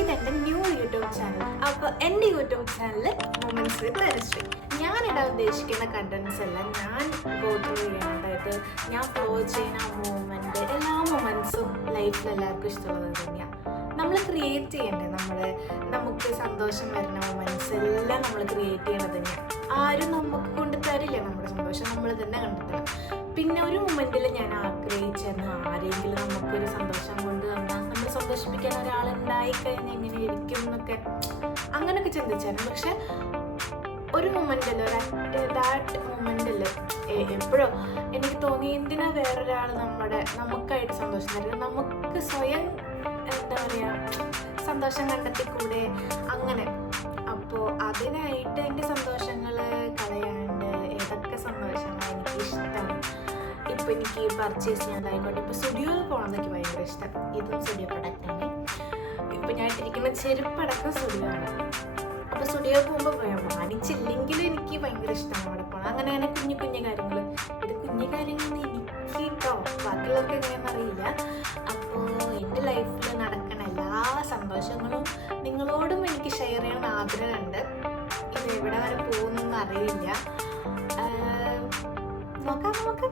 ഇതെൻ്റെ new YouTube channel. അപ്പോൾ എൻ്റെ യൂട്യൂബ് ചാനൽ മൊമെൻറ്റ്സ് വിത്ത് അനുശ്രീ. ഞാനിടാൻ ഉദ്ദേശിക്കുന്ന കണ്ടൻസ് എല്ലാം ഞാൻ ഗോ ത്രൂ ചെയ്യണം. അതായത് ഞാൻ ഫ്ലോ ചെയ്യുന്ന മൂമെൻറ്റ്, എല്ലാ മൊമെൻറ്റ്സും ലൈഫിൽ എല്ലാവർക്കും ഇഷ്ടമുള്ളത് തന്നെയാണ്. നമ്മൾ ക്രിയേറ്റ് ചെയ്യണ്ടേ, നമുക്ക് സന്തോഷം വരുന്ന മൊമെൻറ്റ്സ് എല്ലാം നമ്മൾ ക്രിയേറ്റ് ചെയ്യണത് തന്നെയാണ്. ആരും നമുക്ക് കൊണ്ട് തരില്ല നമ്മുടെ സന്തോഷം, നമ്മൾ തന്നെ കണ്ടെത്തണം. പിന്നെ ഒരു മൊമെൻറ്റിൽ ഞാൻ ആഗ്രഹിച്ചിരുന്നു ആരെങ്കിലും നമുക്കൊരു സന്തോഷം കൊണ്ട് തന്നാൽ, നമ്മൾ സന്തോഷിപ്പിക്കാൻ ഒരാളുണ്ടായി കഴിഞ്ഞാൽ എങ്ങനെ ഇരിക്കും എന്നൊക്കെ അങ്ങനെയൊക്കെ ചിന്തിച്ചായിരുന്നു. പക്ഷെ ഒരു മൊമെൻറ്റിൽ, ദാറ്റ് മൊമെൻറ്റിൽ എപ്പോഴോ എനിക്ക് തോന്നി, എന്തിനാ വേറൊരാൾ നമുക്കായിട്ട് സന്തോഷം തരുന്നത്, നമുക്ക് സ്വയം എന്താ പറയുക സന്തോഷം കണ്ടെത്തിക്കൂടെ അങ്ങനെ. അപ്പോൾ അതിനായിട്ട് എൻ്റെ സന്തോഷങ്ങൾ കളയാണ്ട് ഏതൊക്കെ സന്തോഷമാണ് എനിക്കിഷ്ടം. ഇപ്പോൾ എനിക്ക് പർച്ചേസ് ചെയ്യാനായിക്കോട്ടെ, ഇപ്പോൾ സ്റ്റുഡിയോയിൽ പോകണമെന്നൊക്കെ ഭയങ്കര ഇഷ്ടം. ഇതും സ്റ്റുഡിയോ പ്രൊഡക്റ്റാണ്. ഇപ്പോൾ ഞാൻ ഇട്ടിരിക്കുന്ന ചെരുപ്പടക്കം സ്റ്റുഡിയോ ആണ്. അപ്പോൾ സ്റ്റുഡിയോ പോകുമ്പോൾ വാങ്ങിച്ചില്ലെങ്കിലും എനിക്ക് ഭയങ്കര ഇഷ്ടമാണ് അവിടെ പോകണം. അങ്ങനെ കുഞ്ഞു കുഞ്ഞു കാര്യങ്ങൾ, ഇത് കുഞ്ഞു കാര്യങ്ങളൊന്നും എനിക്ക് കേട്ടോ, ബാക്കിയുള്ളവർക്ക് എങ്ങനെയാണെന്ന് അറിയില്ല. അപ്പോൾ എൻ്റെ ലൈഫിൽ നടക്കുന്ന എല്ലാ സന്തോഷങ്ങളും നിങ്ങളോടും എനിക്ക് ഷെയർ ചെയ്യണമെന്ന് ആഗ്രഹമുണ്ട്. ഇത് എവിടെ വരെ പോകുന്നൊന്നും അറിയില്ല. നോക്കാം നമുക്ക്.